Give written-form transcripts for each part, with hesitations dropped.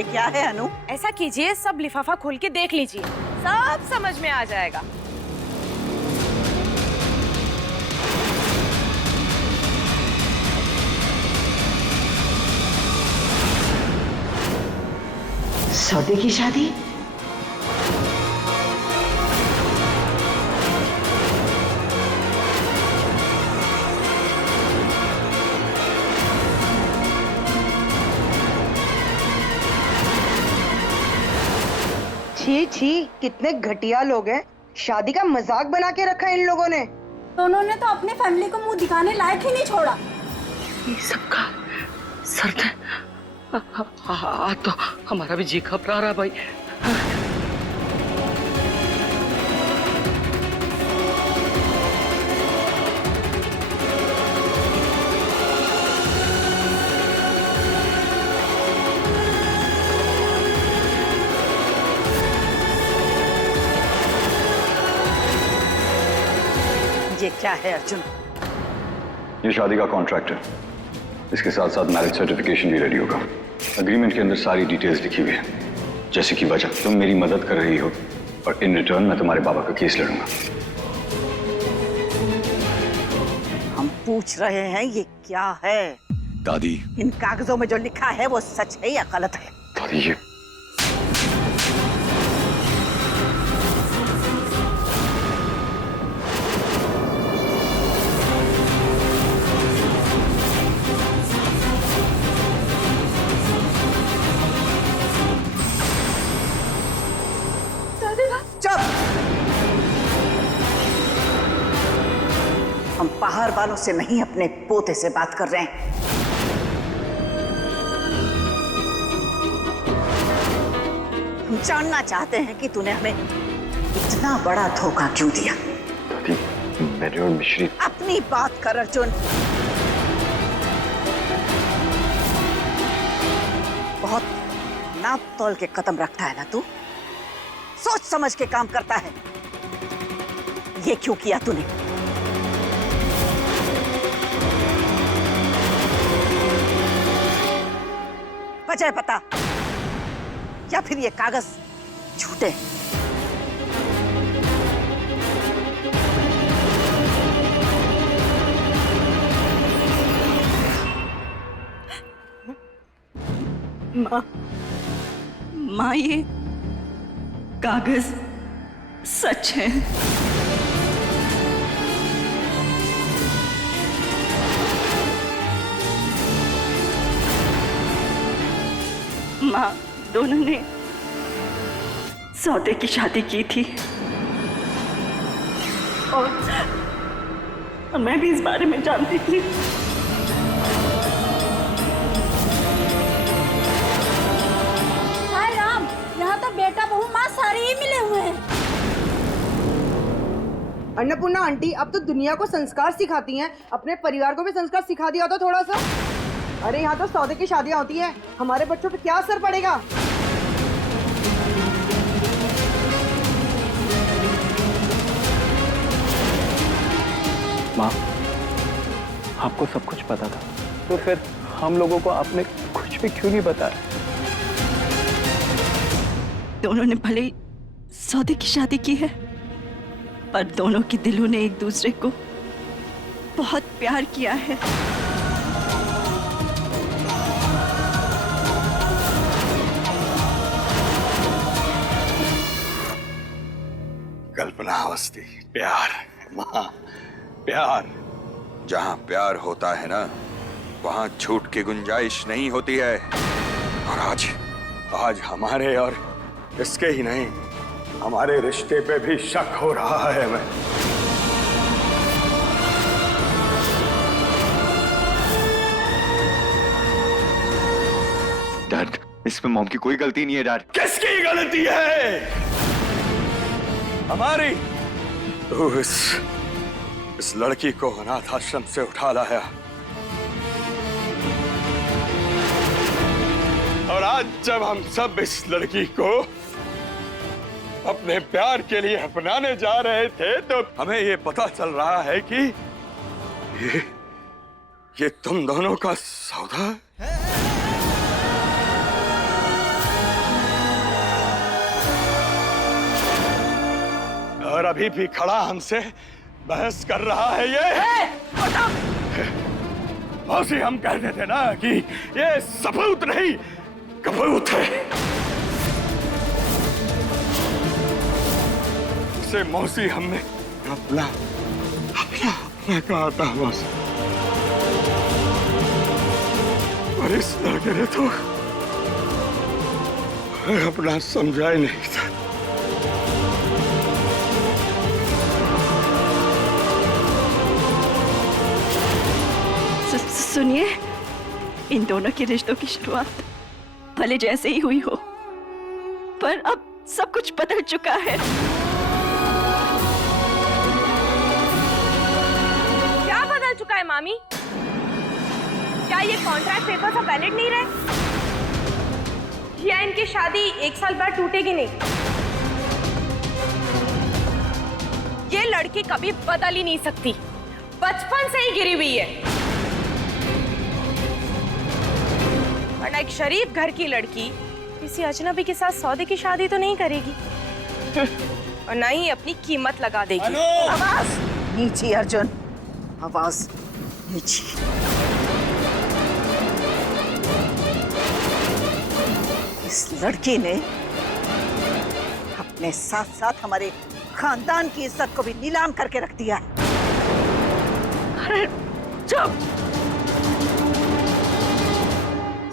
ये क्या है अनु? ऐसा कीजिए, सब लिफाफा खोल के देख लीजिए, सब समझ में आ जाएगा। सौदे की शादी? छी छी, कितने घटिया लोग हैं। शादी का मजाक बना के रखा है इन लोगों ने। तो उन्होंने तो अपनी फैमिली को मुंह दिखाने लायक ही नहीं छोड़ा। ये सबका सर है। तो हमारा भी जी घबरा रहा भाई। ये क्या है अर्जुन? ये शादी का कॉन्ट्रैक्ट है, इसके साथ साथ मैरिज सर्टिफिकेशन भी रेडी होगा। एग्रीमेंट के अंदर सारी डिटेल्स लिखी हुई है, जैसे कि वजह तुम मेरी मदद कर रही हो और इन रिटर्न मैं तुम्हारे बाबा का केस लड़ूंगा। हम पूछ रहे हैं ये क्या है? दादी, इन कागजों में जो लिखा है वो सच है या गलत है? दादी ये चुप! हम बाहर वालों से नहीं, अपने पोते से बात कर रहे हैं। हम जानना चाहते हैं कि तूने हमें इतना बड़ा धोखा क्यों दिया। दादी, मैंने और मिश्री। अपनी बात कर अर्जुन। बहुत नाप तोल के कदम रखता है ना तू? सोच समझ के काम करता है। ये क्यों किया तूने? वजह बता, या फिर ये कागज झूठे? माँ ये कागज सच है। माँ, दोनों ने सौदे की शादी की थी और मैं भी इस बारे में जानती थी। हाय राम, यहाँ तो बेटा बहू माँ सारे ही मिले हुए हैं। अन्नपूर्णा आंटी अब तो दुनिया को संस्कार सिखाती हैं, अपने परिवार को भी संस्कार सिखा दिया तो थोड़ा सा। अरे यहाँ तो सौदे की शादियाँ होती हैं, हमारे बच्चों पे क्या असर पड़ेगा? माँ, आपको सब कुछ पता था, तो फिर हम लोगों को आपने कुछ भी क्यों नहीं बताया? दोनों ने भले ही सौदे की शादी की है, पर दोनों के दिलों ने एक दूसरे को बहुत प्यार किया है। कल्पना अवस्थी, प्यार माँ, प्यार। जहाँ प्यार होता है ना, वहाँ झूठ की गुंजाइश नहीं होती है। और आज हमारे और इसके ही नहीं, हमारे रिश्ते पे भी शक हो रहा है। मैं डैड, इसमें मॉम की कोई गलती नहीं है। डैड, किसकी गलती है? हमारी। तू इस लड़की को अनाथ आश्रम से उठा लाया और आज जब हम सब इस लड़की को अपने प्यार के लिए अपनाने जा रहे थे तो हमें ये पता चल रहा है कि ये तुम दोनों का सौदा है। अभी भी खड़ा हमसे बहस कर रहा है ये। मौसी, हम कहते थे ना कि ये सपूत नहीं कपूत है। इसे मौसी हमने अपना अपना अपना कहा था मौसी, और इस लड़के ने तो अपना समझा ही नहीं था। सुनिए, इन दोनों के रिश्तों की शुरुआत भले जैसे ही हुई हो, पर अब सब कुछ बदल चुका है। क्या बदल चुका है मामी? क्या ये कॉन्ट्रैक्ट पेपर्स अब वैलिड नहीं रहे? या इनकी शादी 1 साल बाद टूटेगी नहीं? ये लड़की कभी बदल ही नहीं सकती, बचपन से ही गिरी हुई है। वरना एक शरीफ घर की लड़की किसी अजनबी के साथ सौदे की शादी तो नहीं करेगी, और ना ही अपनी कीमत लगा देगी। आवाज नीची अर्जुन, आवाज नीची। इस लड़की ने अपने साथ साथ हमारे खानदान की इज्जत को भी नीलाम करके रख दिया है। अरे चुप,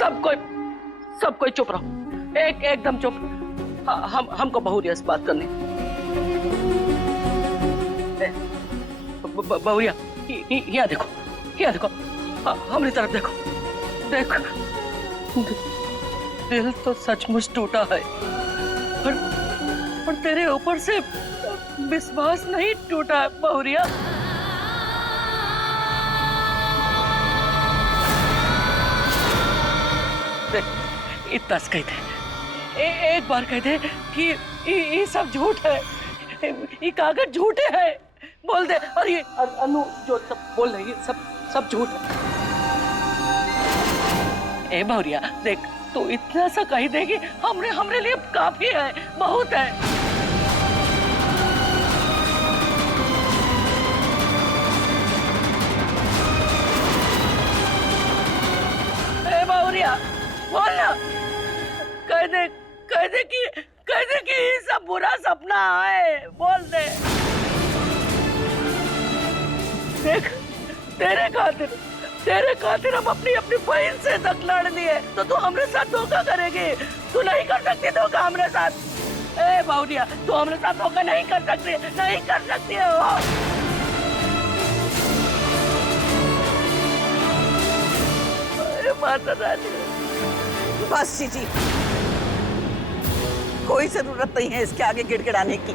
सब कोई चुप रहो, एकदम चुप। हमको बहुरिया से बात करनी। बहुरिया, यहाँ देखो, यहाँ देखो, हमारी तरफ देखो, देख, दिल तो सचमुच टूटा है, पर तेरे ऊपर से विश्वास नहीं टूटा है बहुरिया। इतना कह दे, एक बार कह दे कि ये सब झूठ है, ये कागज झूठे हैं, बोल दे। और ये अनु जो सब बोल रही है, सब झूठ है। ए बहुरिया देख, तो इतना सा कह देगी, हमरे लिए काफी है, बहुत है। ए बहुरिया बोल ना, कह दे कि ये सब बुरा सपना है, बोल दे। देख, तेरे खातिर हम अपनी बहन से तक लड़ लिए, तो तू हमरे साथ धोखा करेगी? तू नहीं कर सकती धोखा हमरे साथ। ए बाउरिया, तू हमरे साथ धोखा नहीं कर सकती है वो। माता रानी, बस जीजी, कोई जरूरत नहीं है इसके आगे गिड़गिड़ाने की।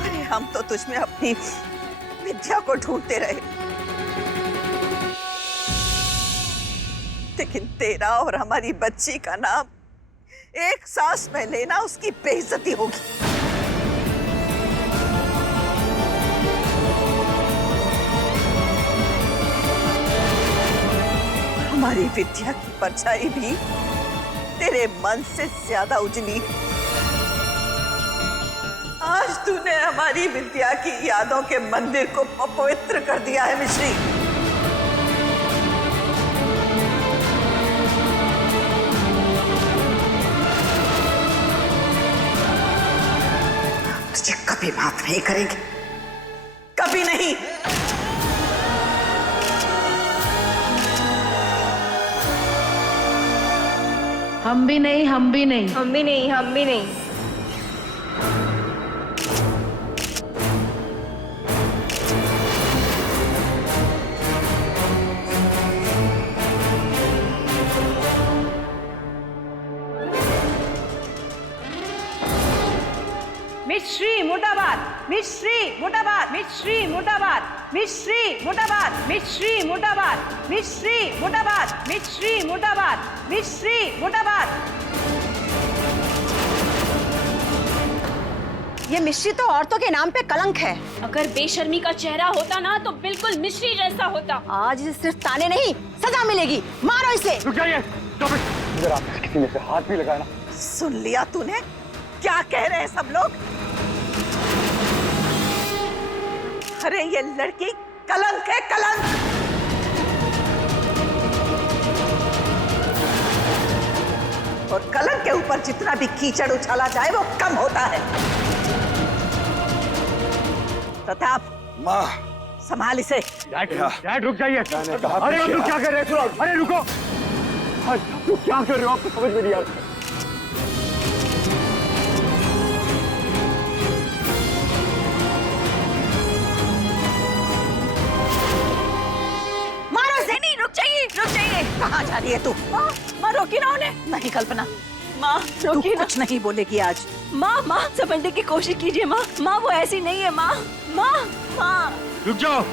अरे हम तो तुझमें अपनी विद्या को ढूंढते रहे, लेकिन तेरा और हमारी बच्ची का नाम एक सांस में लेना उसकी बेइज्जती होगी। हमारी विद्या की परछाई भी तेरे मन से ज्यादा उजली। आज तूने हमारी विद्या की यादों के मंदिर को अपवित्र कर दिया है मिश्री। तुझे कभी माफ नहीं करेंगे, कभी नहीं। हम भी नहीं। मिश्री मुर्दाबाद, मिश्री मुर्दाबाद, मिश्री मुर्दाबाद, मिश्री मुर्दाबाद, मिश्री मुर्दाबाद, मिश्री मुर्दाबाद, मिश्री मुर्दाबाद, मिश्री मुर्दाबाद। ये मिश्री तो औरतों के नाम पे कलंक है। अगर बेशर्मी का चेहरा होता ना तो बिल्कुल मिश्री जैसा होता। आज इसे सिर्फ ताने नहीं, सजा मिलेगी। मारो इसे। रुक जाइए, अगर आप किसी ने से हाथ भी लगाया ना। सुन लिया तूने क्या कह रहे हैं सब लोग? अरे ये लड़की कलंक है, कलंक। और कलंक के ऊपर जितना भी कीचड़ उछाला जाए वो कम होता है। प्रताप, माँ संभाल इसे। डैड रुक जाइए। अरे आप लोग क्या कर रहे हो? अरे रुको, आप लोग क्या कर रहे हो? आपको समझ में नहीं आ रहा। मारो ज़ेनी, रुक जाइए, रुक जाइए। कहाँ जा रही है तू? माँ रोकी ना उन्हें। नहीं कल्पना, माँ तू रोकी ना। कुछ नहीं बोलेगी आज। माँ समझने की कोशिश कीजिए माँ वो ऐसी नहीं है माँ। रुक जाओ।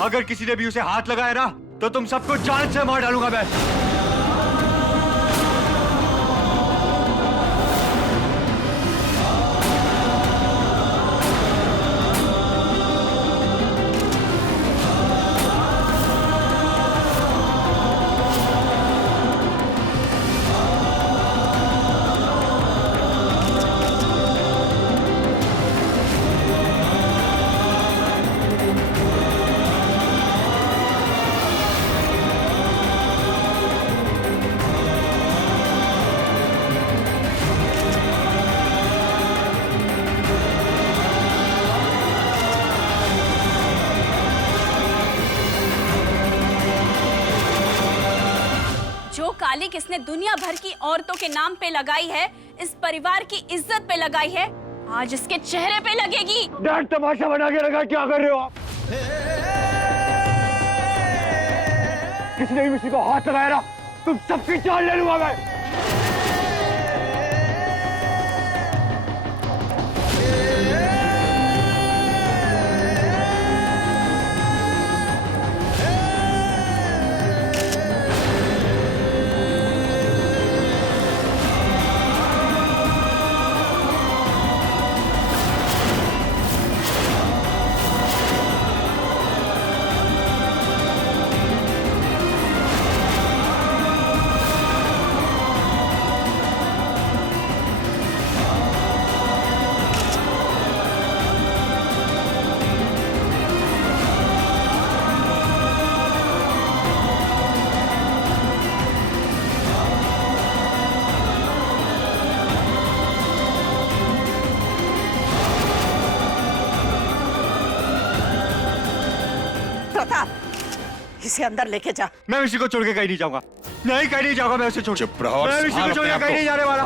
अगर किसी ने भी उसे हाथ लगाया ना तो तुम सबको जान से मार डालूंगा मैं। जो कालिक इसने दुनिया भर की औरतों के नाम पे लगाई है, इस परिवार की इज्जत पे लगाई है, आज इसके चेहरे पे लगेगी। डैड तमाशा बना के रखा, क्या कर रहे हो आप? किसी ने भी किसी को हाथ लगाया ना तुम सबकी जान ले लूंगा मैं। प्रताप, इसे अंदर लेके जा। मैं इसी को छोड़ के कहीं नहीं जाऊंगा। नहीं, कहीं नहीं जाऊंगा मैं उसे छोड़। चुप रहो और मैं इसी को छोड़ के कहीं नहीं जाने वाला।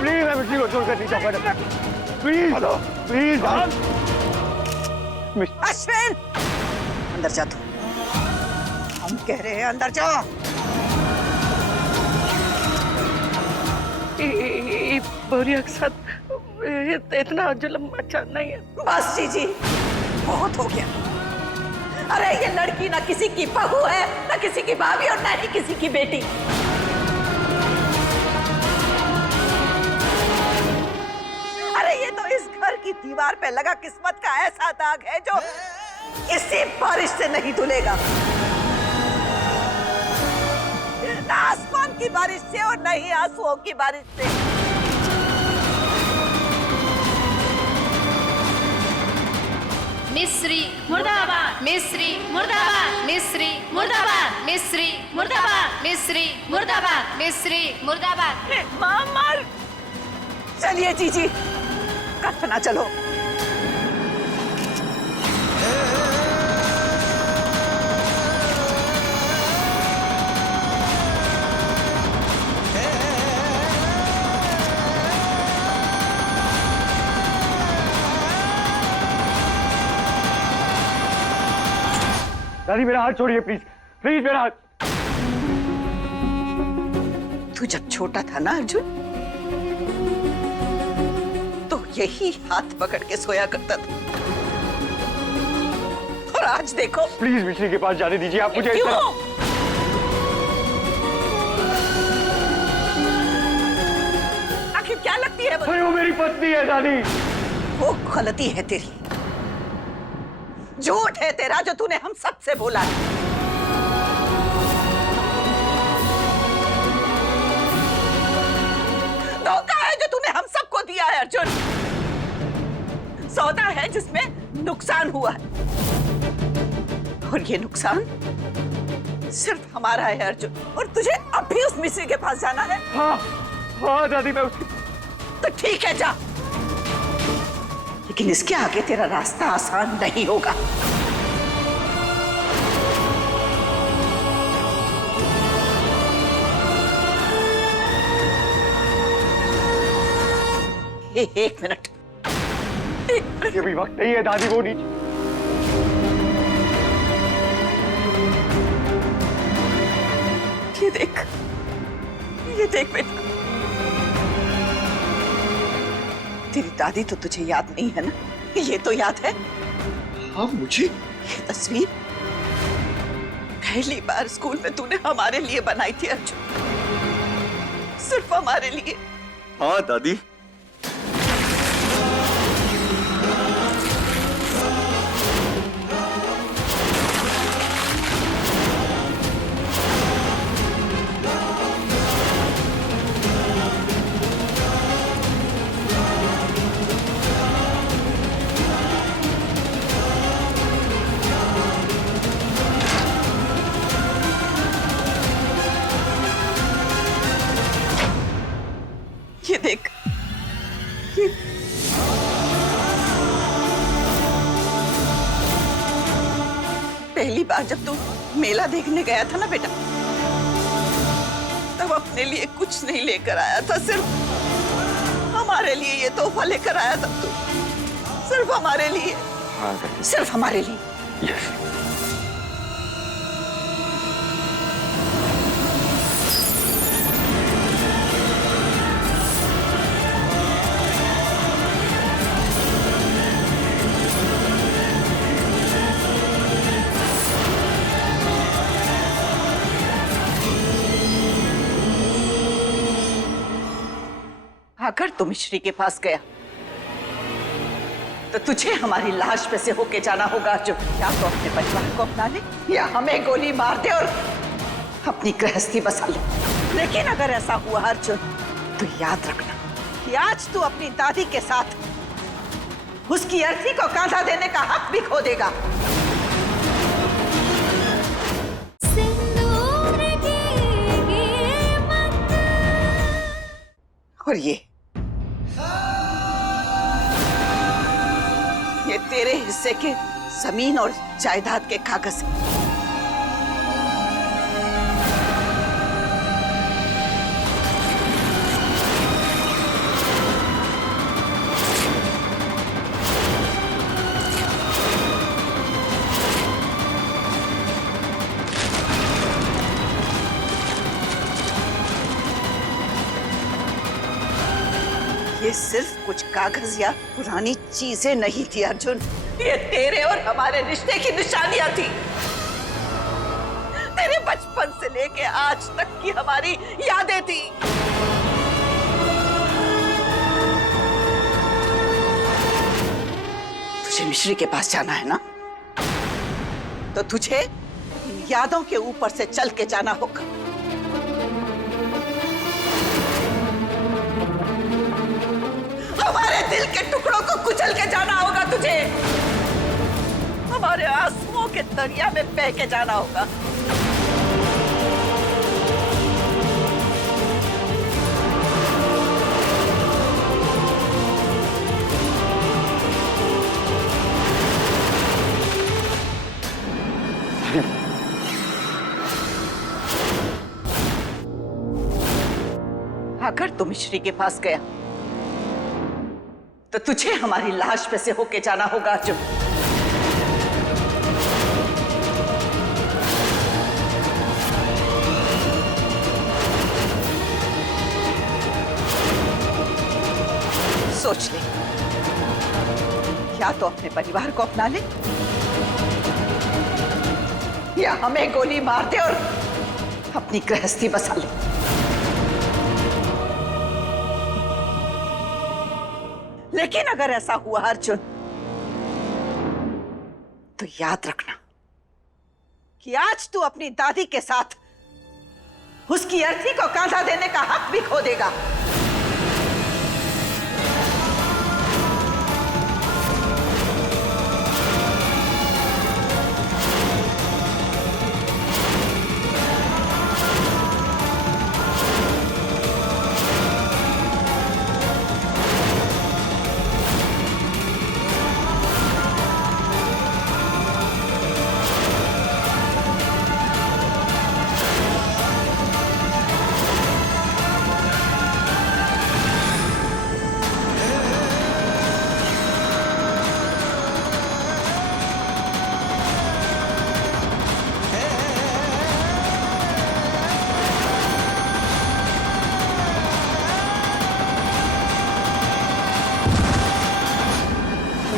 प्लीज, मैं इसी को छोड़ कर नहीं जाऊंगा। Please please. अश्विन, अंदर जा तू। हम कह रहे हैं अंदर जा। बोरिया के साथ इतना जुल्म अच्छा नहीं है। बस जीजी, बहुत हो गया। अरे ये लड़की ना किसी की बहू है, ना किसी की भाभी और ना ही किसी की बेटी। अरे ये तो इस घर की दीवार पे लगा किस्मत का ऐसा दाग है जो इसी बारिश से नहीं धुलेगा। ना आसमान की बारिश से और न ही आंसुओं की बारिश से। मिस्री मुर्दाबाद, मिस्री मुर्दाबाद, मिस्री मुर्दाबाद, मिस्री मुर्दाबाद, मिस्री मुर्दाबाद, मिस्री मुर्दाबाद। मां मार। चलिए जीजी, कल्पना चलो। दादी मेरा हाथ छोड़िए प्लीज, प्लीज मेरा हाथ। तू जब छोटा था ना अर्जुन, तो यही हाथ पकड़ के सोया करता था। और आज देखो। प्लीज मिश्री के पास जाने दीजिए आप मुझे। क्यों? आखिर क्या लगती है वो मेरी पत्नी है दादी। वो गलती है तेरी, झूठ है तेरा जो तूने हम सबसे बोला है। धोखा है जो तूने हम सबको दिया है अर्जुन। सौदा है जिसमें नुकसान हुआ है, और ये नुकसान सिर्फ हमारा है अर्जुन। और तुझे अब भी उस मिस्री के पास जाना है? हाँ हाँ दादी, मैं उसकी। तो ठीक है, जा, लेकिन इसके आगे तेरा रास्ता आसान नहीं होगा। एक मिनट, ये भी वक्त नहीं है दादी, वो नीचे। ये देख बेटा, तेरी दादी तो तुझे याद नहीं है ना? ये तो याद है। हाँ मुझे। ये तस्वीर पहली बार स्कूल में तूने हमारे लिए बनाई थी अर्जुन, सिर्फ हमारे लिए। हाँ दादी। ये देख, ये पहली बार जब तू मेला देखने गया था ना बेटा, तब अपने लिए कुछ नहीं लेकर आया था, सिर्फ हमारे लिए ये तोहफा लेकर आया था तू, सिर्फ हमारे लिए। हाँ सिर्फ हमारे लिए। यस। अगर तू मिश्री के पास गया तो तुझे हमारी लाश पे से होके जाना होगा अर्जुन। या तो अपने परिवार को अपना ले, या हमें गोली मार दे और अपनी गृहस्थी बसा ले। लेकिन अगर ऐसा हुआ अर्जुन, तो याद रखना कि आज तू अपनी दादी के साथ उसकी अर्थी को कांधा देने का हक भी खो देगा। और ये तेरे हिस्से के जमीन और जायदाद के कागज हैं। ये सिर्फ कुछ कागज या पुरानी चीजें नहीं थी अर्जुन, ये तेरे और हमारे रिश्ते की निशानियां थी। तेरे बचपन से लेके आज तक की हमारी यादें थी। तुझे मिश्री के पास जाना है ना, तो तुझे इन यादों के ऊपर से चल के जाना होगा। हमारे दिल के टुकड़ों को कुचल के जाना होगा तुझे, हमारे आंसुओं के दरिया में बह के जाना होगा। अगर तुम मिश्री के पास गया तो तुझे हमारी लाश पे से होके जाना होगा अर्जुन। सोच ले, या तो अपने परिवार को अपना ले, या हमें गोली मार दे और अपनी गृहस्थी बसा ले। लेकिन अगर ऐसा हुआ अर्जुन, तो याद रखना कि आज तू अपनी दादी के साथ उसकी अर्थी को कांधा देने का हक भी खो देगा।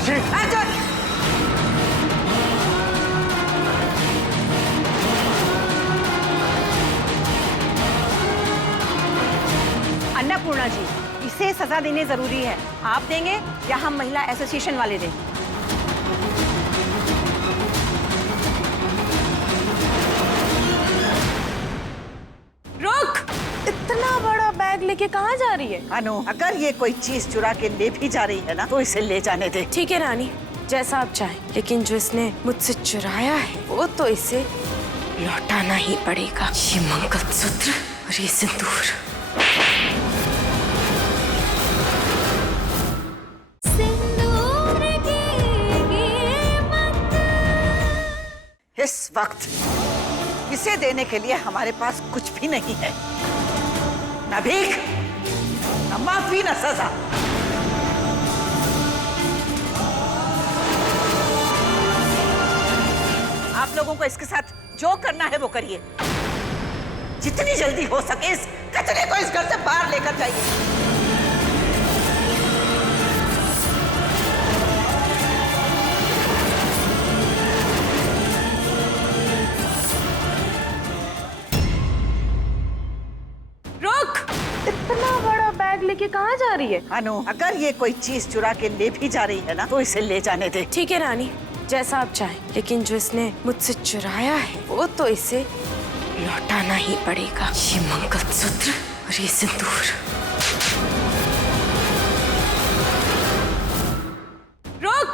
अर्जुन! अन्नपूर्णा जी, इसे सजा देनी जरूरी है। आप देंगे या हम महिला एसोसिएशन वाले दें? रुक! इतना बड़ा बैग लेके कहाँ जा रही है? अनु, अगर ये कोई चीज चुरा के ले भी जा रही है ना, तो इसे ले जाने दे। ठीक है रानी, जैसा आप चाहें, लेकिन जो इसने मुझसे चुराया है वो तो इसे लौटाना ही पड़ेगा। ये मंगलसूत्र और ये सिंदूर। इस वक्त इसे देने के लिए हमारे पास कुछ भी नहीं है, न भीख, न माफी, न सजा। आप लोगों को इसके साथ जो करना है वो करिए। जितनी जल्दी हो सके इस कचरे को इस घर से बाहर लेकर जाइए। इतना बड़ा बैग लेके कहाँ जा रही है? अनु, अगर ये कोई चीज चुरा के ले भी जा रही है ना, तो इसे ले जाने दे। ठीक है रानी, जैसा आप चाहें, लेकिन जो इसने मुझसे चुराया है वो तो इसे लौटाना ही पड़ेगा। ये मंगलसूत्र और ये सिंदूर। रुक!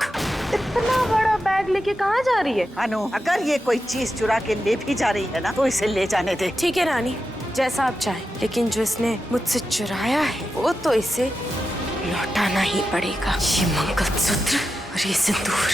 इतना बड़ा बैग लेके कहाँ जा रही है? अनु, अगर ये कोई चीज चुरा के ले भी जा रही है ना, तो इसे ले जाने दे। ठीक है रानी, जैसा आप चाहें, लेकिन जो इसने मुझसे चुराया है वो तो इसे लौटाना ही पड़ेगा। ये मंगलसूत्र और ये सिंदूर।